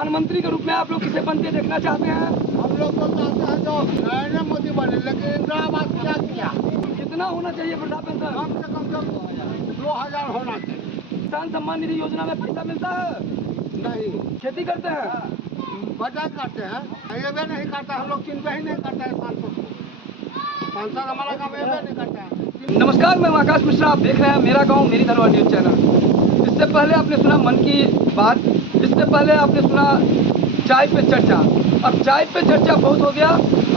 प्रधानमंत्री के रूप में आप लोग किसे बनते देखना चाहते हैं? हम लोग तो चाहते हैं जो नरेंद्र मोदी बने, लेकिन इंदिरा आवास क्या किया? कितना होना चाहिए वृद्धा पेंशन? कम से कम 2000 होना चाहिए। किसान सम्मान निधि योजना में पैसा मिलता है? नहीं, खेती करते हैं? मजा करते हैं, ये भी नहीं करता, हम लोग चिंता ही नहीं करता है सांसद को। सांसद हमारा काम ये भी नहीं करता है। नमस्कार, मैं आकाश मिश्रा, आप देख रहे हैं मेरा गांव मेरी धरोहर न्यूज चैनल। इससे पहले आपने सुना मन की बात, इससे पहले आपने सुना चाय पे चर्चा। अब चाय पे चर्चा बहुत हो गया,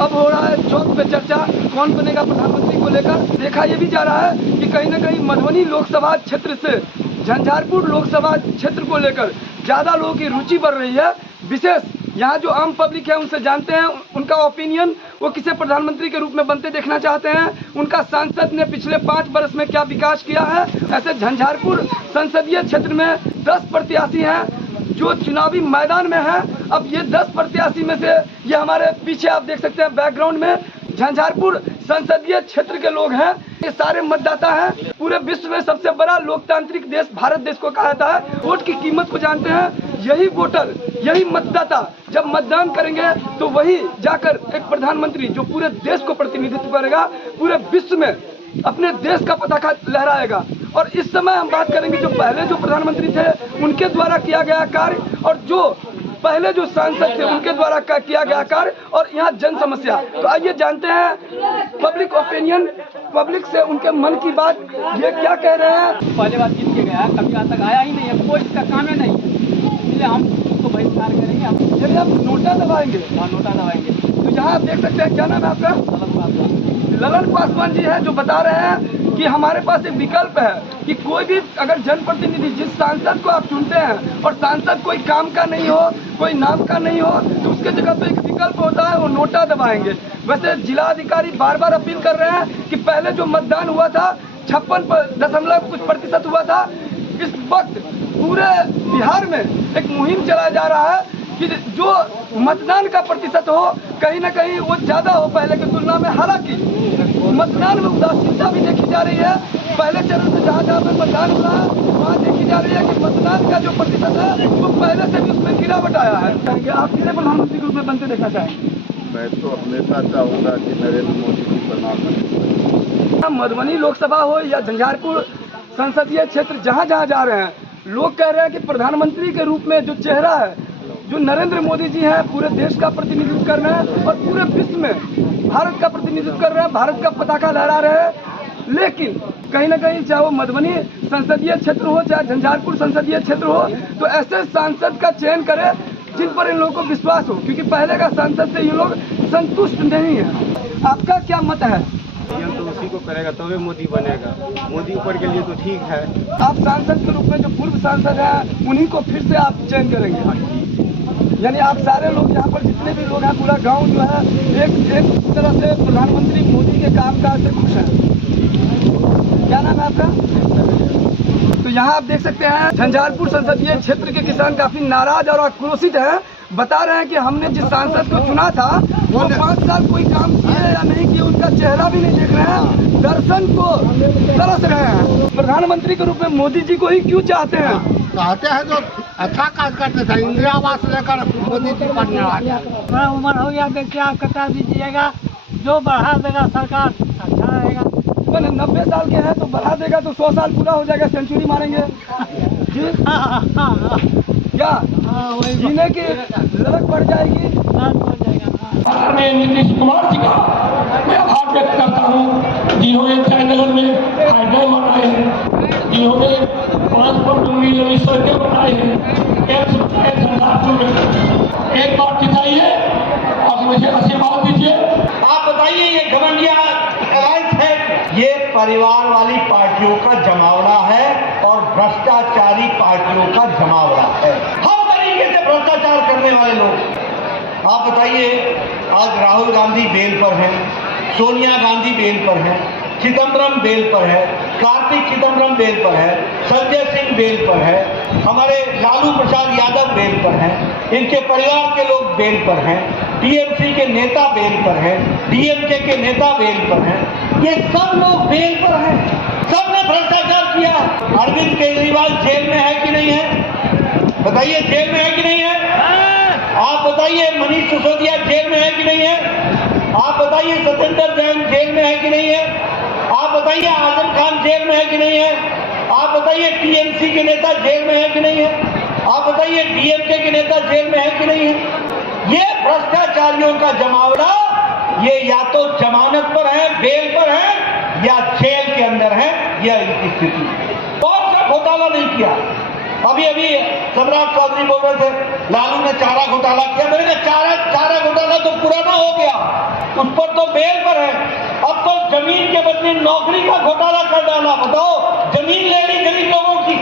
अब हो रहा है चौक पे चर्चा, कौन बनेगा प्रधानमंत्री को लेकर। देखा ये भी जा रहा है कि कहीं न कहीं मधुबनी लोकसभा क्षेत्र से झंझारपुर लोकसभा क्षेत्र को लेकर ज़्यादा लोगों की रुचि बढ़ रही है। विशेष यहाँ जो आम पब्लिक है उनसे जानते हैं उनका ओपिनियन, वो किसे प्रधानमंत्री के रूप में बनते देखना चाहते हैं, उनका सांसद ने पिछले 5 वर्ष में क्या विकास किया है। ऐसे झंझारपुर संसदीय क्षेत्र में 10 प्रत्याशी हैं जो चुनावी मैदान में है। अब ये 10 प्रत्याशी में से ये हमारे पीछे आप देख सकते हैं बैकग्राउंड में झंझारपुर संसदीय क्षेत्र के लोग हैं। ये सारे मतदाता हैं। पूरे विश्व में सबसे बड़ा लोकतांत्रिक देश भारत देश को कहा जाता है। वोट की कीमत को जानते हैं। यही वोटर, यही मतदाता जब मतदान करेंगे तो वही जाकर एक प्रधानमंत्री जो पूरे देश को प्रतिनिधित्व करेगा, पूरे विश्व में अपने देश का पताका लहराएगा। और इस समय हम बात करेंगे जो पहले जो प्रधानमंत्री थे उनके द्वारा किया गया कार्य और जो पहले जो सांसद थे उनके द्वारा किया गया कार्य और यहाँ जन समस्या। तो आइए जानते हैं पब्लिक ओपिनियन, पब्लिक से उनके मन की बात, ये क्या कह रहे हैं। पहले बार जीत के गया, कभी आज तक आया ही नहीं है, कोई इसका काम ही नहीं, इसलिए हम उसको बहिष्कार करेंगे। यदि आप नोटा दबाएंगे, हाँ नोटा दबाएंगे। तो यहाँ आप देख सकते हैं, क्या नाम है आपका? ललन पासवान जी है जो बता रहे हैं कि हमारे पास एक विकल्प है कि कोई भी अगर जनप्रतिनिधि जिस सांसद को आप चुनते हैं और सांसद कोई काम का नहीं हो, कोई नाम का नहीं हो, तो उसके जगह पे एक विकल्प होता है, वो नोटा दबाएंगे। वैसे जिला अधिकारी बार बार अपील कर रहे हैं कि पहले जो मतदान हुआ था 56% हुआ था। इस वक्त पूरे बिहार में एक मुहिम चलाया जा रहा है कि जो मतदान का प्रतिशत हो कहीं ना कहीं वो ज्यादा हो पहले की तुलना में। हालांकि मतदान में उदासीनता भी देखी जा रही है। पहले चरण में जहाँ जहाँ पे मतदान हो रहा है वहाँ देखी जा रही है कि मतदान का जो प्रतिशत है वो पहले से भी उसमें गिरावट आया है। आप किसे प्रधानमंत्री के रूप में बनते देखना चाहेंगे? मैं तो हमेशा चाहूँगा कि नरेंद्र मोदी जी प्रधानमंत्री। मधुबनी लोकसभा हो या झंझारपुर संसदीय क्षेत्र, जहाँ जहाँ जा रहे हैं लोग कह रहे हैं कि प्रधानमंत्री के रूप में जो चेहरा है, जो नरेंद्र मोदी जी हैं, पूरे देश का प्रतिनिधित्व कर रहे हैं और पूरे विश्व में भारत का प्रतिनिधित्व कर रहे हैं, भारत का पताका लहरा रहे हैं। लेकिन कहीं ना कहीं चाहे वो मधुबनी संसदीय क्षेत्र हो चाहे झंझारपुर संसदीय क्षेत्र हो, तो ऐसे सांसद का चयन करें जिन पर इन लोगों को विश्वास हो, क्योंकि पहले का सांसद से ये लोग संतुष्ट नहीं है। आपका क्या मत है? तो उसी को करेगा तभी मोदी बनेगा। मोदी ऊपर के लिए तो ठीक है। आप सांसद के रूप में जो पूर्व सांसद हैं उन्हीं को फिर से आप चयन करेंगे? यानी आप सारे लोग यहाँ पर जितने भी लोग हैं, पूरा गांव जो है एक तरह से प्रधानमंत्री मोदी के कामकाज से खुश है। क्या नाम है आपका? तो यहाँ आप देख सकते हैं झंझारपुर संसदीय क्षेत्र के किसान काफी नाराज और आक्रोशित हैं। बता रहे हैं कि हमने जिस सांसद को चुना था वो 5 साल कोई काम किए या नहीं किए उनका चेहरा भी नहीं देख रहे हैं, दर्शन को तरस रहे हैं। प्रधानमंत्री के रूप में मोदी जी को ही क्यों चाहते हैं? चाहते हैं जो अच्छा कार्य करते थे, इंदिरा आवास लेकर मोदी जी बनने वाले। बड़ा उम्र हो गया, देखिए आप कटा दीजिएगा, जो बढ़ा देगा सरकार अच्छा रहेगा। 90 साल के हैं तो बढ़ा देगा तो 100 साल पूरा हो जाएगा, सेंचुरी मारेंगे जी। क्या जीने की ललक बढ़ जाएगी? नीतीश कुमार जी का मैं आभार व्यक्त करता हूँ, जिन्होंने चैनलों में हाईवे बनाए हैं, जिन्होंने 5 मिलियन सड़कें बनाई हैं, कैंप बनाए झंझारपुर में। एक बात दिखाइए, अब मुझे आशीर्वाद दीजिए। आप बताइए, ये घमंडिया अलायंस है, ये परिवार वाली पार्टियों का जमावड़ा है और भ्रष्टाचारी पार्टियों का जमावड़ा है। हर तरीके से भ्रष्टाचार करने वाले लोग। आप बताइए, आज राहुल गांधी बेल पर हैं, सोनिया गांधी बेल पर हैं, चिदम्बरम बेल पर है, कार्तिक चिदम्बरम बेल पर है, संजय सिंह बेल पर है, हमारे लालू प्रसाद यादव बेल पर हैं, इनके परिवार के लोग बेल पर हैं, टीएमसी के नेता बेल पर हैं, डीएमके के नेता बेल पर हैं। ये सब लोग बेल पर हैं, सबने भ्रष्टाचार किया। अरविंद केजरीवाल जेल में है कि नहीं है? बताइए, जेल में है कि नहीं है? आप बताइए सत्येंद्र जैन जेल में है कि नहीं है? आप बताइए आजम खान जेल में है कि नहीं है? आप बताइए टीएमसी के नेता जेल में है कि नहीं है? आप बताइए डीएमके के नेता जेल में है कि नहीं है? ये भ्रष्टाचारियों का जमावड़ा, ये या तो जमानत पर है, बेल पर है, या जेल के अंदर है। यह इनकी स्थिति। कौन सा घोटाला नहीं किया? अभी अभी सम्राट चौधरी बोल रहे थे लालू ने चारा घोटाला किया। मैंने कहा चारा घोटाला तो पुराना हो गया, उस पर तो बेल पर है। अब तो जमीन के बदले नौकरी का घोटाला कर डाला। बताओ, जमीन ले ली गरीब लोगों की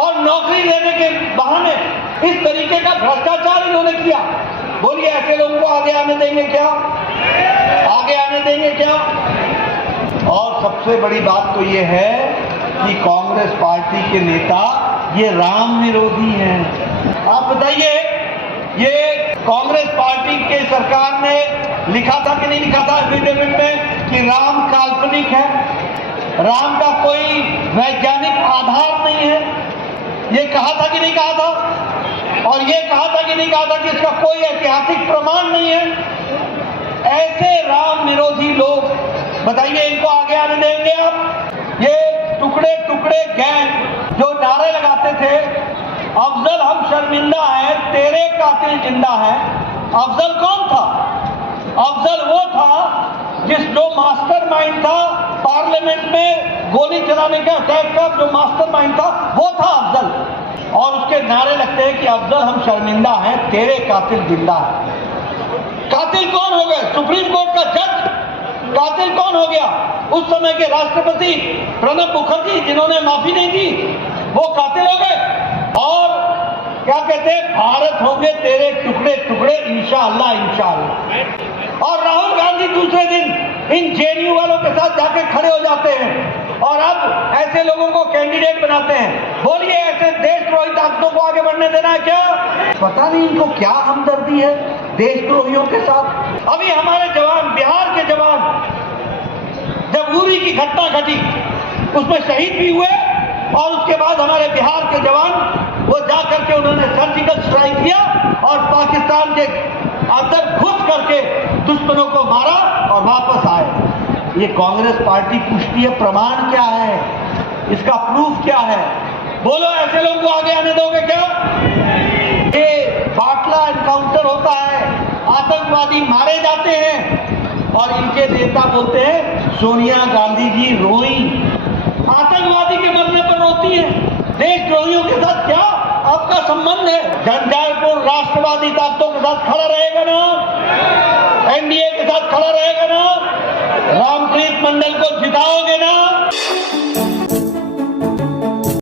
और नौकरी लेने के बहाने इस तरीके का भ्रष्टाचार इन्होंने किया। बोलिए, ऐसे लोगों को आगे आने देंगे क्या? आगे आने देंगे क्या? और सबसे बड़ी बात तो ये है कि कांग्रेस पार्टी के नेता ये राम विरोधी हैं। आप बताइए, ये कांग्रेस पार्टी के सरकार ने लिखा था कि नहीं लिखा था एफिडेविट में कि राम काल्पनिक है, राम का कोई वैज्ञानिक आधार नहीं है? ये कहा था कि नहीं कहा था? और ये कहा था कि नहीं कहा था कि इसका कोई ऐतिहासिक प्रमाण नहीं है? ऐसे राम विरोधी लोग, बताइए, इनको आगे आने देंगे आप? ये टुकड़े टुकड़े गैंग जो नारे लगाते थे, अफजल हम शर्मिंदा है, तेरे कातिल जिंदा है। अफजल कौन था? अफजल वो था जो मास्टरमाइंड था पार्लियामेंट में गोली चलाने का, अटैक का जो मास्टरमाइंड था, वो था अफजल। और उसके नारे लगते हैं कि अफजल हम शर्मिंदा हैं, तेरे कातिल जिंदा है। कातिल कौन हो गए? सुप्रीम कोर्ट का जज कातिल कौन हो गया? उस समय के राष्ट्रपति प्रणब मुखर्जी, जिन्होंने माफी नहीं दी, वो कातिल हो गए। और क्या कहते हैं, भारत होंगे तेरे टुकड़े टुकड़े इंशाअल्लाह इंशाअल्लाह। और राहुल गांधी दूसरे दिन इन जेएनयू वालों के साथ जाके खड़े हो जाते हैं और अब ऐसे लोगों को कैंडिडेट बनाते हैं। बोलिए, ऐसे देशद्रोही ताकतों को आगे बढ़ने देना है क्या? पता नहीं इनको क्या हमदर्दी है देशद्रोहियों के साथ। अभी हमारे जवान, बिहार के जवान, जब उरी की घटना घटी उसमें शहीद भी हुए और उसके बाद हमारे बिहार के जवान वो जाकर के उन्होंने सर्जिकल स्ट्राइक किया और पाकिस्तान के अंदर घुस करके दुश्मनों को मारा और वापस आए। ये कांग्रेस पार्टी पूछती है प्रमाण क्या है, इसका प्रूफ क्या है? बोलो, ऐसे लोगों को आगे आने दोगे क्या? ये बाटला एनकाउंटर होता है, आतंकवादी मारे जाते हैं और इनके नेता बोलते हैं सोनिया गांधी जी रोई। आतंकवादी के मरने पर रोती है, देशद्रोहियों के साथ क्या आपका संबंध है? झंझारपुर राष्ट्रवादी ताकतों के साथ खड़ा रहेगा ना? एनडीए के साथ खड़ा रहेगा ना? रामप्रीत मंडल को जिताओगे?